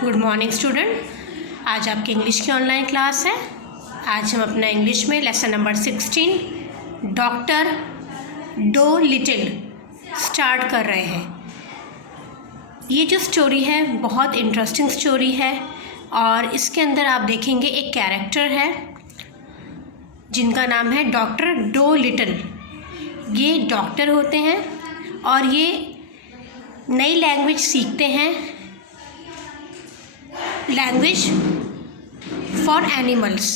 Good morning student. आज आपकी English की ऑनलाइन क्लास है। आज हम अपना इंग्लिश में lesson number 16 doctor Doolittle start कर रहे हैं। ये जो स्टोरी है बहुत इंटरेस्टिंग स्टोरी है और इसके अंदर आप देखेंगे एक कैरेक्टर है जिनका नाम है डॉक्टर डोलिटल। ये डॉक्टर होते हैं और ये नई लैंग्वेज सीखते हैं, लैंग्वेज फॉर एनिमल्स।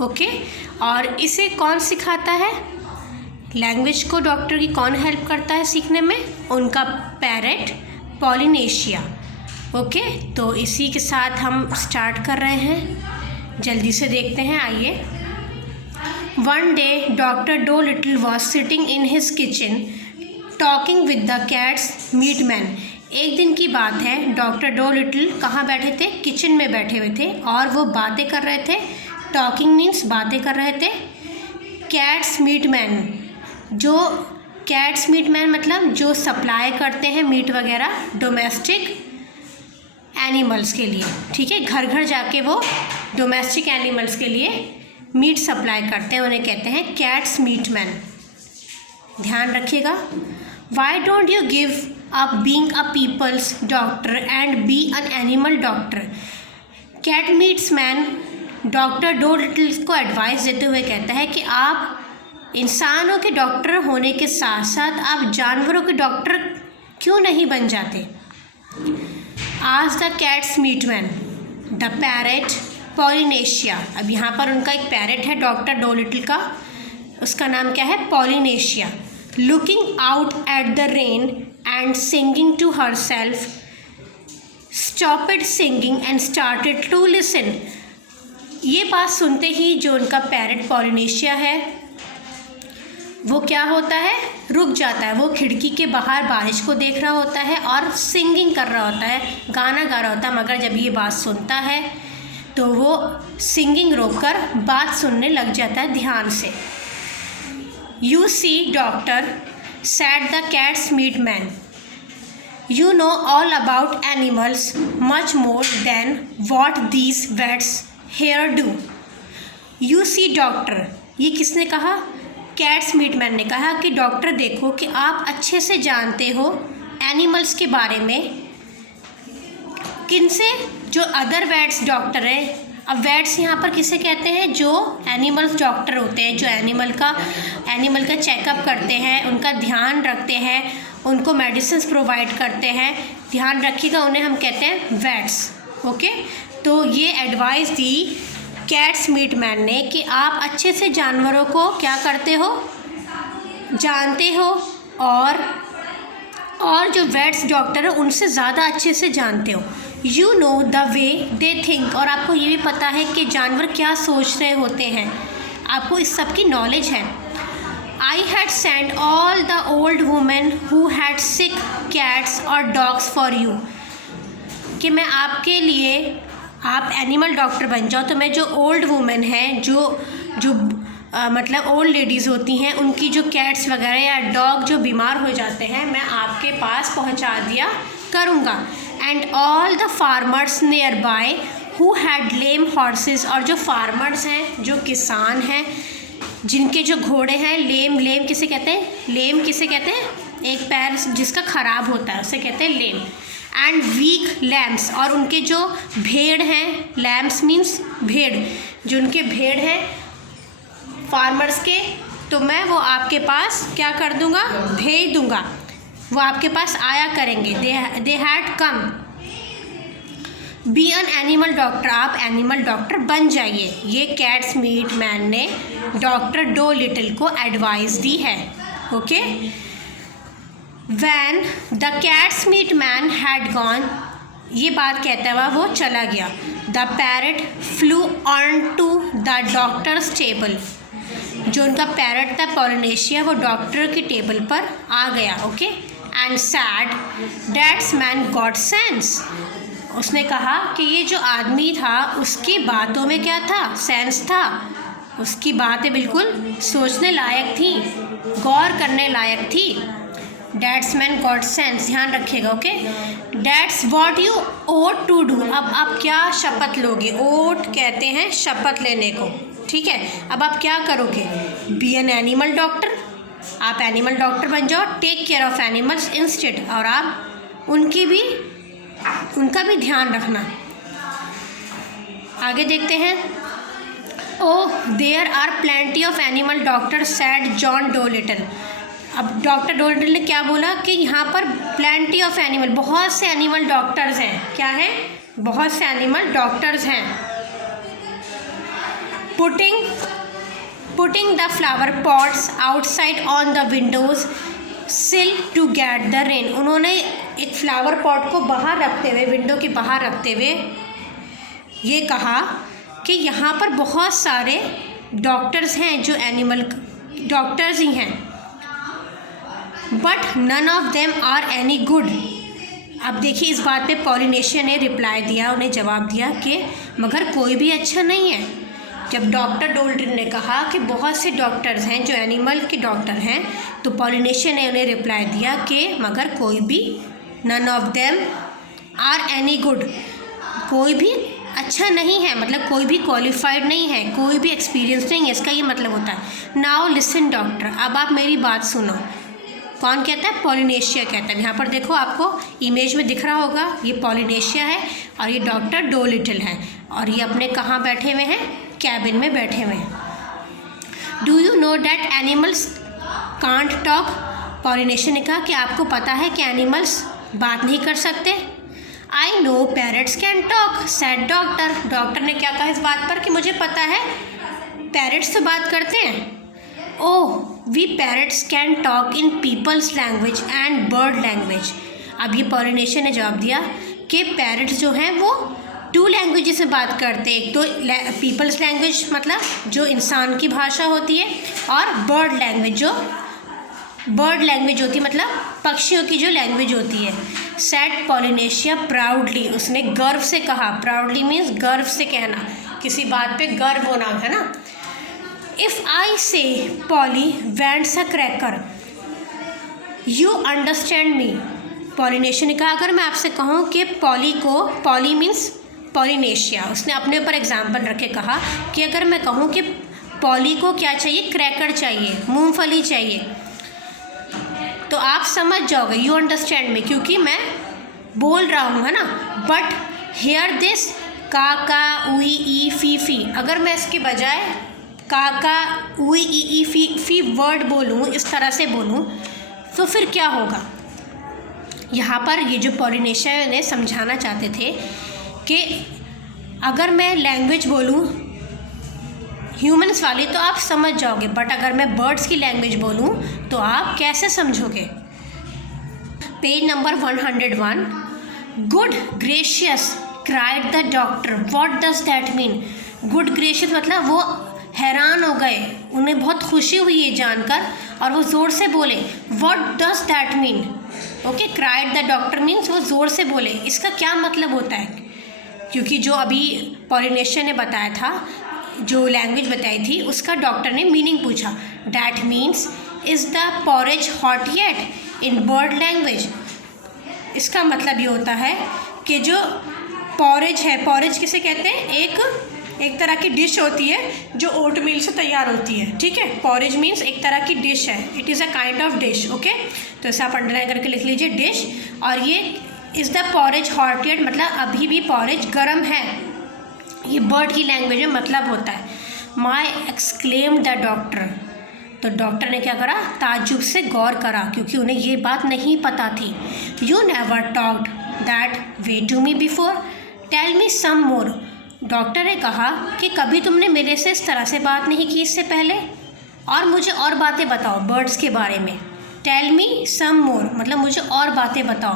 ओके, और इसे कौन सिखाता है? लैंग्वेज को डॉक्टर की कौन हेल्प करता है सीखने में? उनका पैरेट पॉलिनेशिया। ओके, तो इसी के साथ हम स्टार्ट कर रहे हैं, जल्दी से देखते हैं। आइए। One day doctor Dolittle was sitting in his kitchen talking with the cats meat man. एक दिन की बात है, डॉक्टर डोलिटल कहाँ बैठे थे? किचन में बैठे हुए थे और वो बातें कर रहे थे। टॉकिंग मीन्स बातें कर रहे थे। कैट्स मीट मैन, जो कैट्स मीट मैन मतलब जो सप्लाई करते हैं मीट वगैरह डोमेस्टिक एनिमल्स के लिए। ठीक है, घर घर जाके वो डोमेस्टिक एनिमल्स के लिए मीट सप्लाई करते हैं, उन्हें कहते हैं कैट्स मीट मैन। ध्यान रखिएगा। Why don't you give up being a people's doctor and be an animal doctor? Cat meats man doctor Dolittle को एडवाइस देते हुए कहता है कि आप इंसानों के डॉक्टर होने के साथ साथ आप जानवरों के डॉक्टर क्यों नहीं बन जाते? आज the cats meat man the parrot Polynesia. अब यहाँ पर उनका एक पैरेट है डॉक्टर डोलिटल का, उसका नाम क्या है? Polynesia. Looking out at the rain and singing to herself stopped singing and started to listen. ये बात सुनते ही जो उनका पैरेट पॉलिनेशिया है वो क्या होता है? रुक जाता है। वो खिड़की के बाहर बारिश को देख रहा होता है और सिंगिंग कर रहा होता है, गाना गा रहा होता है, मगर जब ये बात सुनता है तो वो सिंगिंग रोककर बात सुनने लग जाता है ध्यान से। You see, doctor, said the cat's meat man. You know all about animals much more than what these vets here do. You see, doctor, ये किसने कहा? कैट्स मीट मैन ने कहा कि डॉक्टर देखो कि आप अच्छे से जानते हो एनिमल्स के बारे में। किनसे? जो अदर वेट्स डॉक्टर हैं। अब वेट्स यहाँ पर किसे कहते हैं? जो एनिमल्स डॉक्टर होते हैं, जो एनिमल का चेकअप करते हैं, उनका ध्यान रखते हैं, उनको मेडिसिन्स प्रोवाइड करते हैं। ध्यान रखिएगा, उन्हें हम कहते हैं वेट्स। ओके, तो ये एडवाइस दी कैट्स मीट मैन ने कि आप अच्छे से जानवरों को क्या करते हो? जानते हो, और जो वेट्स डॉक्टर है उनसे ज़्यादा अच्छे से जानते हो। You know the way they think, और आपको ये भी पता है कि जानवर क्या सोच रहे होते हैं, आपको इस सब की नॉलेज है। I had send all the old women who had sick cats और डॉग्स फॉर यू, कि मैं आपके लिए, आप एनिमल डॉक्टर बन जाओ तो मैं जो ओल्ड वुमेन हैं, जो मतलब ओल्ड लेडीज़ होती हैं, उनकी जो कैट्स वगैरह या डॉग जो बीमार हो जाते हैं, मैं आपके पास पहुंचा दिया करूँगा। And all the farmers near by who had lame horses, और जो फार्मर्स हैं, जो किसान हैं, जिनके जो घोड़े हैं, लेम किसे कहते हैं? लेम किसे कहते हैं? एक पैर जिसका ख़राब होता है उसे कहते हैं लेम। एंड वीक लैम्स, और उनके जो भेड़ हैं, लैम्स मीन्स भेड़, जो उनके भेड़ हैं फार्मर्स के, तो मैं वो आपके पास क्या कर दूँगा? भेज दूँगा, वो आपके पास आया करेंगे। They had come. Be an animal doctor, आप एनिमल डॉक्टर बन जाइए। ये कैट्स मीट मैन ने डॉक्टर डोलिटल को एडवाइस दी है। Okay, when the cats meat man had gone, ये बात कहता हुआ वो चला गया। The parrot flew on to the doctor's table, जो उनका पैरेट था पॉलिनेशिया, वो डॉक्टर की टेबल पर आ गया। Okay, and sad that's man got sense, उसने कहा कि ये जो आदमी था उसकी बातों में क्या था? सेंस था। उसकी बातें बिल्कुल सोचने लायक थी, गौर करने लायक थी। डैट्स मैन गॉड सेंस, ध्यान रखिएगा। Okay, that's what you ought to do. अब आप क्या शपथ लोगे, ओट कहते हैं शपथ लेने को, ठीक है। अब आप क्या करोगे, बी एन एनिमल डॉक्टर, आप एनिमल डॉक्टर बन जाओ, take care of animals instead, और आप उनका भी ध्यान रखना। आगे देखते हैं। Oh there are plenty of animal doctor said John Dolittle. अब डॉक्टर डोलिटल ने क्या बोला कि यहाँ पर प्लेंटी ऑफ एनिमल, बहुत से एनिमल डॉक्टर्स हैं। क्या है, बहुत से एनिमल डॉक्टर्स हैं। Putting the flower pots outside on the Windows सिल टू गेट द रेन। उन्होंने एक फ्लावर पॉट को बाहर रखते हुए, विंडो के बाहर रखते हुए ये कहा कि यहाँ पर बहुत सारे डॉक्टर्स हैं जो एनिमल डॉक्टर्स ही हैं, but none of them are any good. अब देखिए इस बात पे पॉलिनेशिया ने रिप्लाई दिया, उन्हें जवाब दिया कि मगर कोई भी अच्छा नहीं है। जब डॉक्टर डोल्टन ने कहा कि बहुत से डॉक्टर्स हैं जो एनिमल के डॉक्टर हैं, तो पॉलिनेशिया ने उन्हें रिप्लाई दिया कि मगर कोई भी, none of them are any good, कोई भी अच्छा नहीं है, मतलब कोई भी क्वालिफाइड नहीं है, कोई भी एक्सपीरियंस नहीं है, इसका ये मतलब होता है। नाउ लिसन डॉक्टर, अब आप मेरी बात सुनो। कौन कहता है, पॉलिनेशिया कहता है। यहाँ पर देखो आपको इमेज में दिख रहा होगा, ये पॉलिनेशिया है और ये डॉक्टर डोलिटल है, और ये अपने कहाँ बैठे हुए हैं, कैबिन में बैठे हुए हैं। Do you know that animals can't talk. Polynesia ने कहा कि आपको पता है कि एनिमल्स बात नहीं कर सकते। I know parrots can talk sad doctor. Doctor ने क्या कहा इस बात पर कि मुझे पता है पैरट्स तो बात करते हैं। Oh we parrots can talk in people's language and bird language. अब ये पॉलिनेशिया ने जवाब दिया कि पैरट्स जो हैं वो 2 लैंग्वेजेस में बात करते हैं। एक तो पीपल्स लैंग्वेज मतलब जो इंसान की भाषा होती है, और बर्ड लैंग्वेज होती है मतलब पक्षियों की जो लैंग्वेज होती है। सैड पॉलिनेशिया प्राउडली, उसने गर्व से कहा, प्राउडली मीन्स गर्व से कहना, किसी बात पे गर्व होना, है ना। इफ़ आई से poly vents a cracker you understand me. Polynesia ने कहा अगर मैं आपसे कहूँ कि पॉली मीन्स पॉलिनेशिया, उसने अपने ऊपर एग्जाम्पल रख के कहा कि अगर मैं कहूँ कि पॉली को क्या चाहिए, क्रैकर चाहिए, मूंगफली चाहिए, तो आप समझ जाओगे, यू अंडरस्टैंड मी, क्योंकि मैं बोल रहा हूँ, है ना। बट हेयर दिस काका उई ई फी फी, अगर मैं इसके बजाय काका उई ई फी फी वर्ड बोलूँ, इस तरह से बोलूँ, तो फिर क्या होगा। यहाँ पर ये जो पॉलिनेशिया ने समझाना चाहते थे कि अगर मैं लैंग्वेज बोलूँ ह्यूमंस वाली तो आप समझ जाओगे, बट अगर मैं बर्ड्स की लैंग्वेज बोलूँ तो आप कैसे समझोगे। Page number 101। Good gracious cried the doctor, what does that mean. Good gracious मतलब वो हैरान हो गए, उन्हें बहुत खुशी हुई ये जानकर, और वो ज़ोर से बोले, what does that mean. Okay, cried the doctor means वो ज़ोर से बोले, इसका क्या मतलब होता है। क्योंकि जो अभी पॉलिनेशिया ने बताया था, जो लैंग्वेज बताई थी, उसका डॉक्टर ने मीनिंग पूछा। That means is the porridge hot yet in bird language. इसका मतलब ये होता है कि जो पॉरेज है, पॉरेज किसे कहते हैं, एक तरह की डिश होती है जो ओट मील से तैयार होती है, ठीक है। पॉरेज मीन्स एक तरह की डिश है, it is a kind of dish. Okay, तो ऐसा आप अंडरलाइन करके लिख लीजिए डिश, और ये is the porridge hot yet मतलब अभी भी पॉरेज गर्म है, ये बर्ड की लैंग्वेज में मतलब होता है। माई एक्सक्लेम्ड द डॉक्टर, तो डॉक्टर ने क्या करा, ताज्जुब से गौर करा, क्योंकि उन्हें ये बात नहीं पता थी। You never talked that way to me before, tell me some more. Doctor ने कहा कि कभी तुमने मेरे से इस तरह से बात नहीं की इससे पहले, और मुझे और बातें बताओ बर्ड्स के बारे में। टेल मी सम मोर मतलब मुझे और बातें बताओ।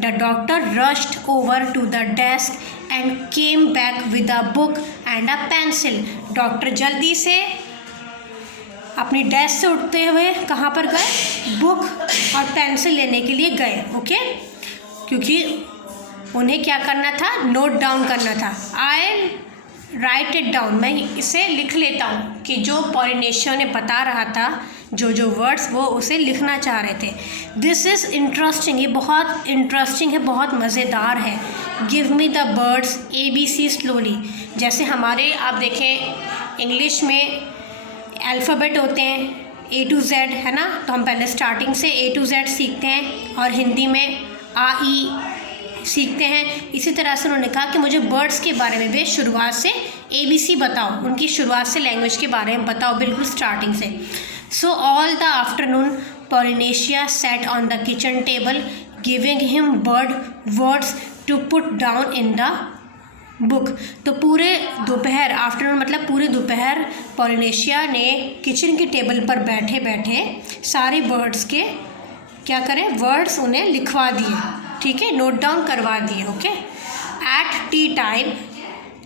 The doctor rushed over to the desk and came back with a book and a pencil. Doctor जल्दी से अपनी डेस्क से उठते हुए कहाँ पर गए, बुक और पेंसिल लेने के लिए गए। ओके, क्योंकि उन्हें क्या करना था, नोट डाउन करना था। आई राइट इट डाउन, मैं इसे लिख लेता हूँ कि जो पॉलिनेशिया ने बता रहा था जो जो वर्ड्स वो उसे लिखना चाह रहे थे। दिस इज़ इंटरेस्टिंग, ये बहुत इंटरेस्टिंग है, बहुत मज़ेदार है। Give me the words ABC slowly. जैसे हमारे आप देखें इंग्लिश में अल्फ़ाबेट होते हैं A to Z, है ना, तो हम पहले स्टार्टिंग से A to Z सीखते हैं, और हिंदी में A E सीखते हैं। इसी तरह से उन्होंने कहा कि मुझे बर्ड्स के बारे में वे शुरुआत से ABC बताओ, उनकी शुरुआत से लैंग्वेज के बारे में बताओ, बिल्कुल स्टार्टिंग से। So all the afternoon Polynesia sat on the kitchen table giving him bird words to put down in the book. तो पूरे दोपहर, आफ्टरनून मतलब पूरे दोपहर, पोलिनेशिया ने किचन की टेबल पर बैठे बैठे सारे बर्ड्स के क्या करें, वर्ड्स उन्हें लिखवा दिए, ठीक है, नोट डाउन करवा दिए। ओके। एट टी टाइम,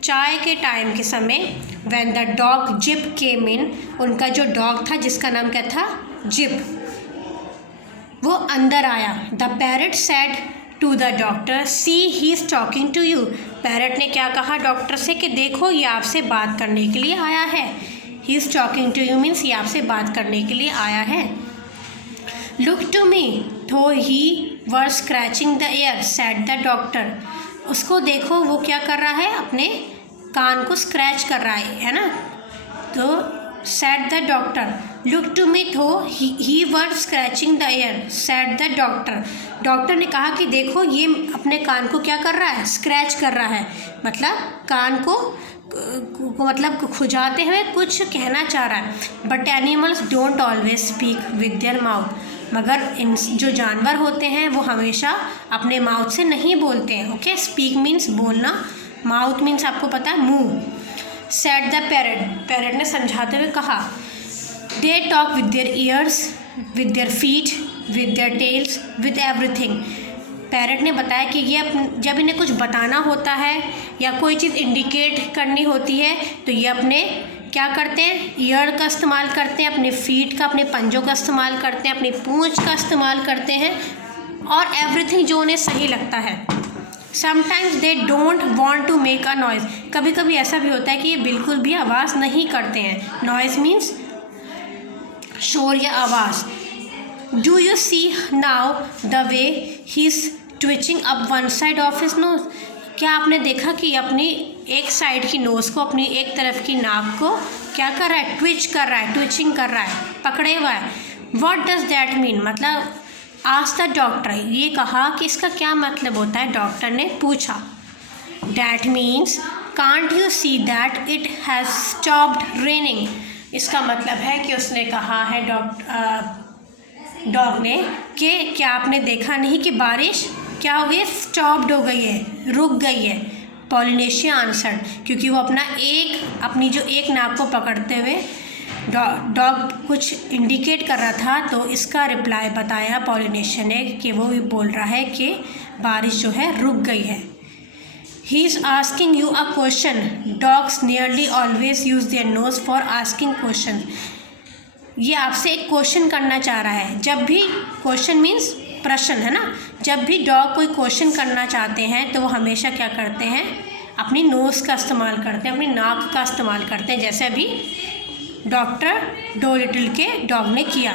चाय के टाइम के समय, व्हेन द डॉग जिप केम इन, उनका जो डॉग था जिसका नाम क्या था, जिप, वो अंदर आया। The parrot said to the doctor see he is talking to you. Parrot ने क्या कहा डॉक्टर से कि देखो ये आपसे बात करने के लिए आया है। He is talking to you means ये आपसे बात करने के लिए आया है। Look to me though he were scratching the air said the doctor. उसको देखो वो क्या कर रहा है, अपने कान को स्क्रैच कर रहा है ना। तो said the doctor, look to me though he were scratching the air said the doctor. Doctor ने कहा कि देखो ये अपने कान को क्या कर रहा है, स्क्रैच कर रहा है, मतलब कान को मतलब खुजाते हुए कुछ कहना चाह रहा है। But animals don't always speak with their mouth. मगर इन जो जानवर होते हैं वो हमेशा अपने माउथ से नहीं बोलते हैं। ओके, स्पीक मीन्स बोलना, माउथ मीन्स आपको पता है मुँह। सेड द पैरट, पैरट ने समझाते हुए कहा, they talk with their years, with their feet, with their tales, with everything. Parrot ने बताया कि ये जब इन्हें कुछ बताना होता है या कोई चीज़ इंडिकेट करनी होती है तो ये अपने क्या करते हैं, ईयर का इस्तेमाल करते हैं, अपने फीट का, अपने पंजों का इस्तेमाल करते हैं, अपनी पूंछ का इस्तेमाल करते हैं, और एवरीथिंग जो उन्हें सही लगता है। Sometimes they don't want to make a noise. कभी कभी ऐसा भी होता है कि ये बिल्कुल भी आवाज़ नहीं करते हैं। नॉइज़ मीन्स शोर या आवाज़। Do you see now the way he is twitching up one side of his nose. क्या आपने देखा कि अपनी एक साइड की नोज़ को, अपनी एक तरफ की नाक को क्या कर रहा है, ट्विच कर रहा है, ट्विचिंग कर रहा है, पकड़े हुआ है। वॉट डज दैट मीन, मतलब आस्क द डॉक्टर, ये कहा कि इसका क्या मतलब होता है, डॉक्टर ने पूछा। That means can't you see that it has stopped raining. इसका मतलब है कि उसने कहा है डॉग ने कि क्या आपने देखा नहीं कि बारिश क्या हो गई, स्टॉप्ड हो गई है, रुक गई है। पोलिनेशिया आंसर्ड, क्योंकि वो अपनी जो एक नाक को पकड़ते हुए डॉग कुछ इंडिकेट कर रहा था, तो इसका रिप्लाई बताया पोलिनेशिया ने कि वो भी बोल रहा है कि बारिश जो है रुक गई है। He is asking you a question. Dogs nearly always use their nose for asking question. ये आपसे एक क्वेश्चन करना चाह रहा है। जब भी क्वेश्चन मीन्स प्रश्न, है ना, जब भी डॉग कोई क्वेश्चन करना चाहते हैं तो वो हमेशा क्या करते हैं, अपनी नोज़ का इस्तेमाल करते हैं, अपनी नाक का इस्तेमाल करते हैं, जैसे अभी डॉक्टर डोलिटल के डॉग ने किया।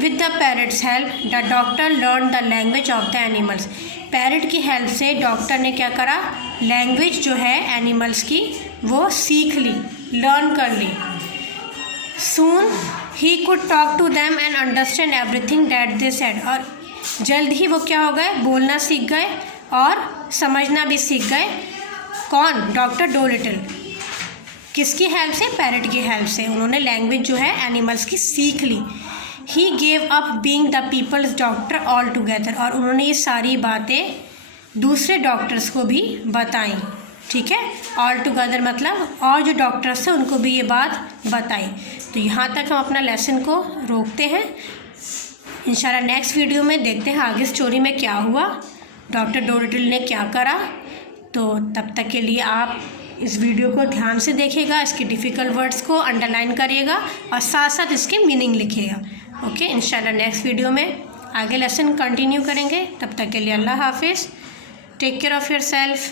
With the parrots help the doctor learn the language of the animals. Parrot की हेल्प से डॉक्टर ने क्या करा, लैंग्वेज जो है एनिमल्स की वो सीख ली, लर्न कर ली। Soon he could talk to them and understand everything that they said. और जल्द ही वो क्या हो गए, बोलना सीख गए और समझना भी सीख गए। कौन, डॉक्टर डोलिटल। किसकी हेल्प से, पैरट की हेल्प से उन्होंने लैंग्वेज जो है एनिमल्स की सीख ली। He gave up being the people's doctor all together. और उन्होंने ये सारी बातें दूसरे डॉक्टर्स को भी बताई, ठीक है। ऑल टुगेदर मतलब और जो डॉक्टर्स थे उनको भी ये बात बताई। तो यहाँ तक हम अपना लेसन को रोकते हैं। इंशाल्लाह नेक्स्ट वीडियो में देखते हैं आगे स्टोरी में क्या हुआ, डॉक्टर डोलिटल ने क्या करा। तो तब तक के लिए आप इस वीडियो को ध्यान से देखिएगा, इसके डिफ़िकल्ट वर्ड्स को अंडरलाइन करिएगा और साथ साथ इसके मीनिंग लिखिएगा। ओके, इंशाल्लाह नेक्स्ट वीडियो में आगे लेसन कंटिन्यू करेंगे। तब तक के लिए अल्लाह हाफिज़, take care of your self.